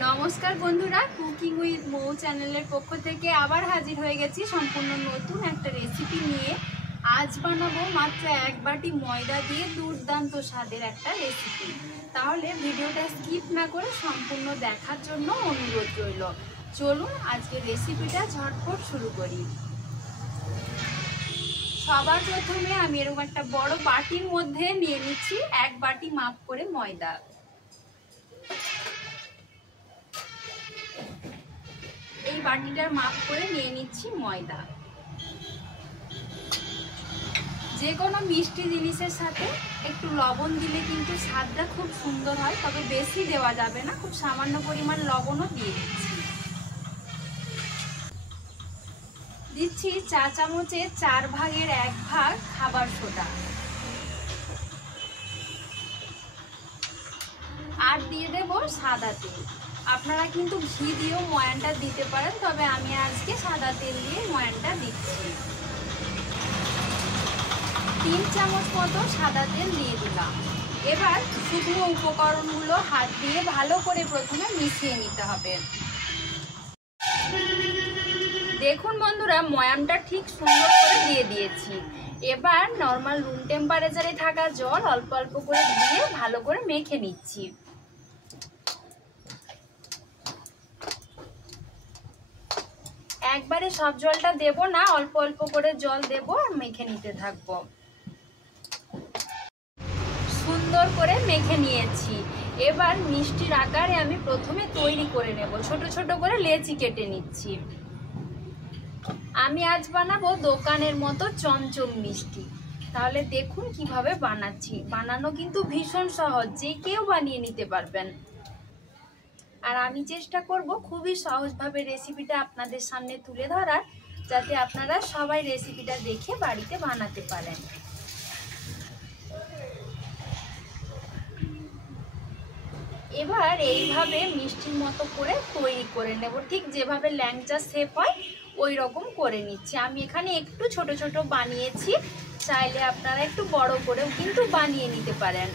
नमस्कार बंधुरा cooking with मौ चैनल पक्ष थेके आबार हाजिर हो गेছি सम्पूर्ण नतून एक रेसिपि निये। आज बानाबो मात्र एक बाटी मयदा दिए दुर्दान्त स्वादेर एक रेसिपि। ताहले भिडियोटा स्किप ना करे सम्पूर्ण देखार जोन्नो अनुरोध रइल। चलुन आजके रेसिपिटा झटपट शुरू करी। सबार प्रथमे आमि एरकम एकटा बड़ बाटिर मध्य निये निচ্ছি एक बाटी माप करे मयदा। এই বাটিটার মাপ করে নিয়ে নিচ্ছি ময়দা। যে কোনো মিষ্টি জিনিসের সাথে একটু লবণ দিলে কিন্তু স্বাদটা খুব সুন্দর হয়, তবে বেশি দেওয়া যাবে না, খুব সামান্য পরিমাণ লবণও দিয়ে দিচ্ছি। দিচ্ছি চা চামচের 4 ভাগের 1 ভাগ খাবার সোডা, আর দিয়ে দেব সাদা তেল। আপনারা কিন্তু ঘি দিয়েও ময়ানটা দিতে পারেন, তবে আমি আজকে সাদা তেল দিয়ে ময়ানটা দিচ্ছি। 3 চামচ মতো সাদা তেল দিয়ে দিলাম। এবার শুকনো উপকরণগুলো হাত দিয়ে ভালো করে প্রথমে মিশিয়ে নিতে হবে। দেখুন বন্ধুরা, ময়ানটা ঠিক সুন্দর করে দিয়ে দিয়েছি। এবার নর্মাল রুম টেম্পারেচারে থাকা জল অল্প অল্প করে দিয়ে ভালো করে মেখে নিচ্ছি। একবারে সব জলটা দেব না, অল্প অল্প করে জল দেব আর মেখে নিতে থাকবো। সুন্দর করে মেখে নিয়েছি। এবার মিষ্টির আকারে আমি প্রথমে তৈরি করে নেব। ছোট ছোট করে লেচি কেটে নিচ্ছি। আমি আজ বানাবো দোকানের মতো চমচম মিষ্টি। তাহলে দেখুন কিভাবে বানাচ্ছি। বানানো কিন্তু ভীষণ সহজ, যে কেউ বানিয়ে নিতে পারবেন। আর আমি চেষ্টা করব খুবই সহজভাবে রেসিপিটা আপনাদের সামনে তুলে ধরার, যাতে আপনারা সবাই রেসিপিটা দেখে বাড়িতে বানাতে পারেন। এবার এইভাবে মিষ্টির মতো করে তৈরি করে নেব। ঠিক যেভাবে ল্যাংচা শেপ হয় ওই রকম করে নিচ্ছি। আমি এখানে একটু ছোট ছোট বানিয়েছি, চাইলে আপনারা একটু বড় করেও কিন্তু বানিয়ে নিতে পারেন।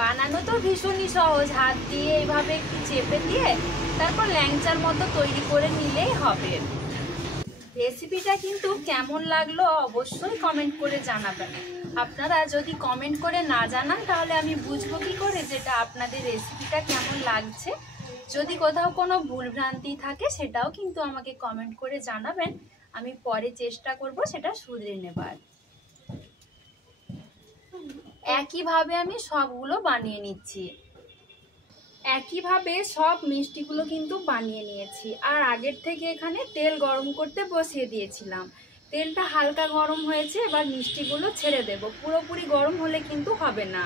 বানানো তো ভীষণই সহজ। হাত দিয়ে এইভাবে একটু চেপে দিয়ে তারপর ল্যাংচার মতো তৈরি করে নিলেই হবে। রেসিপিটা কিন্তু কেমন লাগলো অবশ্যই কমেন্ট করে জানাবেন। আপনারা যদি কমেন্ট করে না জানান তাহলে আমি বুঝবো কি করে যেটা আপনাদের রেসিপিটা কেমন লাগছে। যদি কোথাও কোনো ভুলভ্রান্তি থাকে সেটাও কিন্তু আমাকে কমেন্ট করে জানাবেন। আমি পরে চেষ্টা করব সেটা শুধরে নেবার। একইভাবে আমি সবগুলো বানিয়ে নিচ্ছি। একইভাবে সব মিষ্টিগুলো কিন্তু বানিয়ে নিয়েছি। আর আগের থেকে এখানে তেল গরম করতে বসিয়ে দিয়েছিলাম। তেলটা হালকা গরম হয়েছে, এবার মিষ্টিগুলো ছেড়ে দেব। পুরোপুরি গরম হলে কিন্তু হবে না।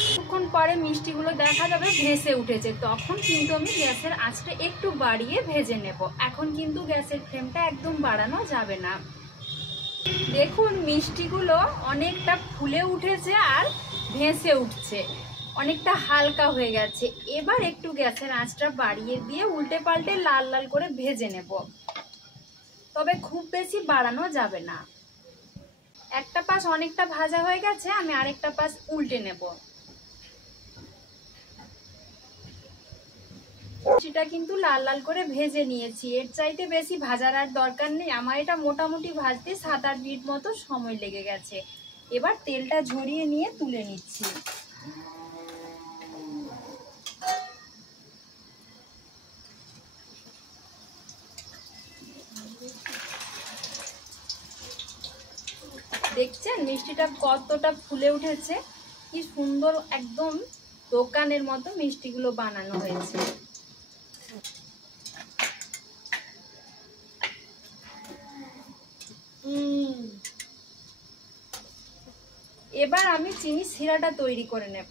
কিছুক্ষণ পরে মিষ্টিগুলো দেখা যাবে ভেসে উঠেছে, তখন কিন্তু আমি গ্যাসের আঁচটা একটু বাড়িয়ে ভেজে নেব। এখন কিন্তু গ্যাসের ফ্লেমটা একদম বাড়ানো যাবে না। দেখুন মিষ্টিগুলো অনেকটা ফুলে উঠেছে আর ভেসে উঠছে, অনেকটা হালকা হয়ে গেছে। এবার একটু গ্যাসের আঁচটা বাড়িয়ে দিয়ে উল্টে পাল্টে লাল লাল করে ভেজে নেব, তবে খুব বেশি বাড়ানো যাবে না। একটা পাশ অনেকটা ভাজা হয়ে গেছে, আমি আরেকটা পাশ উল্টে নেব। সেটা কিন্তু লাল লাল করে ভেজে নিয়েছি। এর চাইতে বেশি ভাজার আর দরকার নেই। আমার এটা মোটামুটি ভাজতে 7-8 মিনিট মতো সময় লেগে গেছে। এবার তেলটা ঝরিয়ে নিয়ে তুলে নিচ্ছি। দেখছেন মিষ্টিটা কতটা ফুলে উঠেছে, কি সুন্দর একদম দোকানের মতো মিষ্টিগুলো বানানো হয়েছে। এবার আমি চিনি সিরাটা তৈরি করে নেব।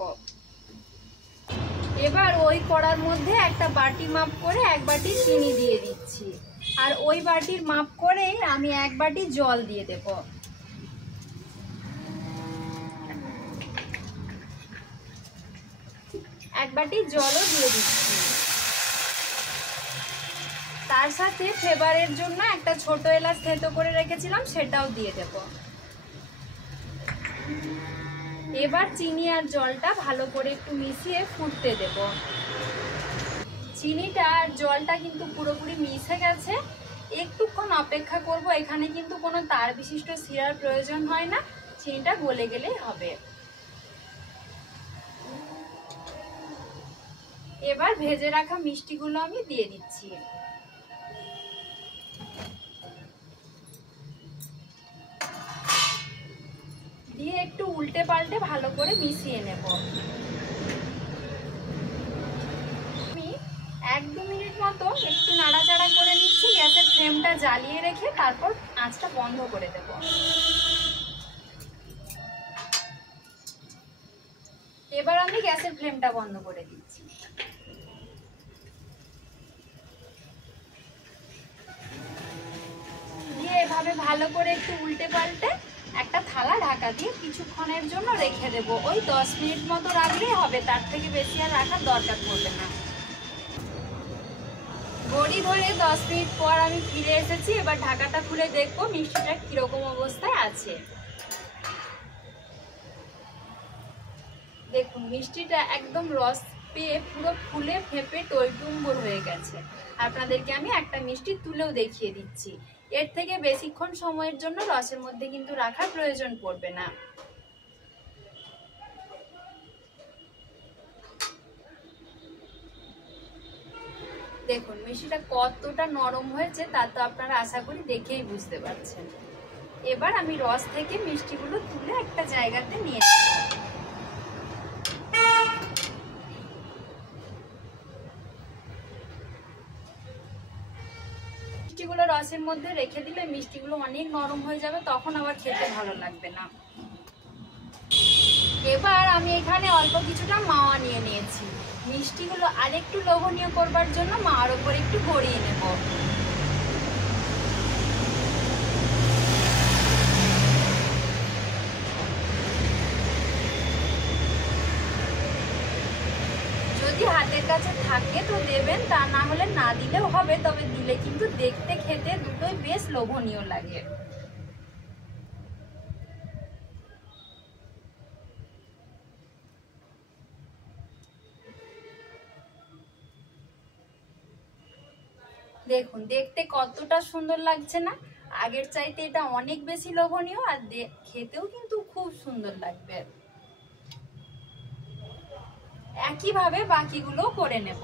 এবার ওই কড়ার মধ্যে একটা বাটি মাপ করে 1 বাটি চিনি দিয়ে দিচ্ছি, আর ওই বাটির মাপ করে আমি 1 বাটি জল দিয়ে দেব। এক বাটি জলও দিয়ে দিচ্ছি। তার সাথে ফ্লেভারের জন্য একটা ছোট এলাচ থেতো করে রেখেছিলাম, সেটাও দিয়ে দেব। এবার চিনি আর জলটা ভালো করে একটু মিশিয়ে ফুটতে দেব। চিনিটা আর জলটা কিন্তু পুরোপুরি মিশে গেছে, একটুক্ষণ অপেক্ষা করব। এখানে কিন্তু কোনো তার বিশিষ্ট শিরার প্রয়োজন হয় না, চিনিটা গলে গেলেই হবে। এবার ভেজে রাখা মিষ্টিগুলো আমি দিয়ে দিচ্ছি। দিয়ে একটু উল্টে পাল্টে ভালো করে মিশিয়ে নেব। আমি 1-2 মিনিট মতো একটু নাড়াচাড়া করে নিচ্ছি। গ্যাসের ফ্লেমটা জ্বালিয়ে রেখে তারপর আঁচটা বন্ধ করে দেব। এবার আমি গ্যাসের ফ্লেমটা বন্ধ করে দিচ্ছি। দিয়ে এভাবে ভালো করে একটু উল্টে পাল্টে একটা থালা ঢাকা দিয়ে কিছুক্ষণের জন্য রেখে দেবো। ওই 10 মিনিট মতো রাখলেই হবে, তার থেকে বেশি আর রাখার দরকার পড়বে না। ঘড়ি ধরে 10 মিনিট পর আমি ফিরে এসেছি। এবার ঢাকাটা খুলে দেখবো মিষ্টিটা কিরকম অবস্থায় আছে। দেখুন মিষ্টিটা একদম রস পেয়ে পুরো ফুলে ফেঁপে টইটুম্বর হয়ে গেছে। আপনাদেরকে আমি একটা মিষ্টি তুলেও দেখিয়ে দিচ্ছি। এর থেকে বেশিক্ষণ সময়ের জন্য রসের মধ্যে কিন্তু রাখার প্রয়োজন পড়বে না। দেখুন মিষ্টিটা কতটা নরম হয়েছে তা তো আপনারা আশা করি দেখেই বুঝতে পারছেন। এবার আমি রস থেকে মিষ্টিগুলো তুলে একটা জায়গাতে নিয়ে নেব। মিষ্টিগুলো রসের মধ্যে রেখে দিলে মিষ্টিগুলো অনেক নরম হয়ে যাবে, তখন আবার খেতে ভালো লাগবে না। এবার আমি এখানে অল্প কিছুটা মাওয়া নিয়ে নিয়েছি। মিষ্টিগুলো আরেকটু লোভনীয় করবার জন্য মাওয়ার উপর একটু গড়িয়ে নেব। যদি হাতের কাছে থাকে তো দেবেন, তা না হলে না দিলেও হবে, তবে দিলে কিন্তু দেখতে খেতে দুটোই বেশ লোভনীয় লাগে। দেখুন দেখতে কতটা সুন্দর লাগছে না? আগের চাইতে এটা অনেক বেশি লোভনীয়, আর খেতেও কিন্তু খুব সুন্দর লাগবে। একইভাবে বাকিগুলো করে নেব।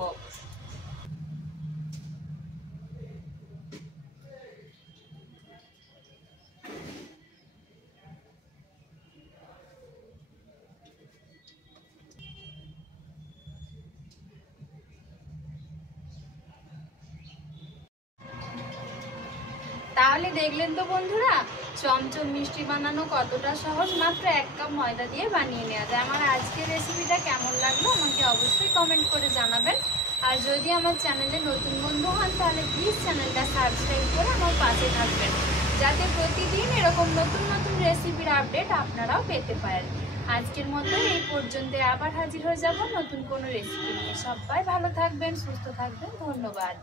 তাহলে দেখলেন তো বন্ধুরা, চমচম মিষ্টি বানানো কতটা সহজ। মাত্র 1 কাপ ময়দা দিয়ে বানিয়ে নেওয়া যায়। আমার আজকের রেসিপিটা কেমন লাগলো আমাকে অবশ্যই কমেন্ট করে জানাবেন। আর যদি আমার চ্যানেলে নতুন বন্ধু হন তাহলে প্লিজ চ্যানেলটা সাবস্ক্রাইব করে আমার পাশে থাকবেন, যাতে প্রতিদিন এরকম নতুন নতুন রেসিপির আপডেট আপনারাও পেতে পারেন। আজকের মতো এই পর্যন্ত, আবার হাজির হয়ে যাব নতুন কোনো রেসিপি নিয়ে। সবাই ভালো থাকবেন, সুস্থ থাকবেন। ধন্যবাদ।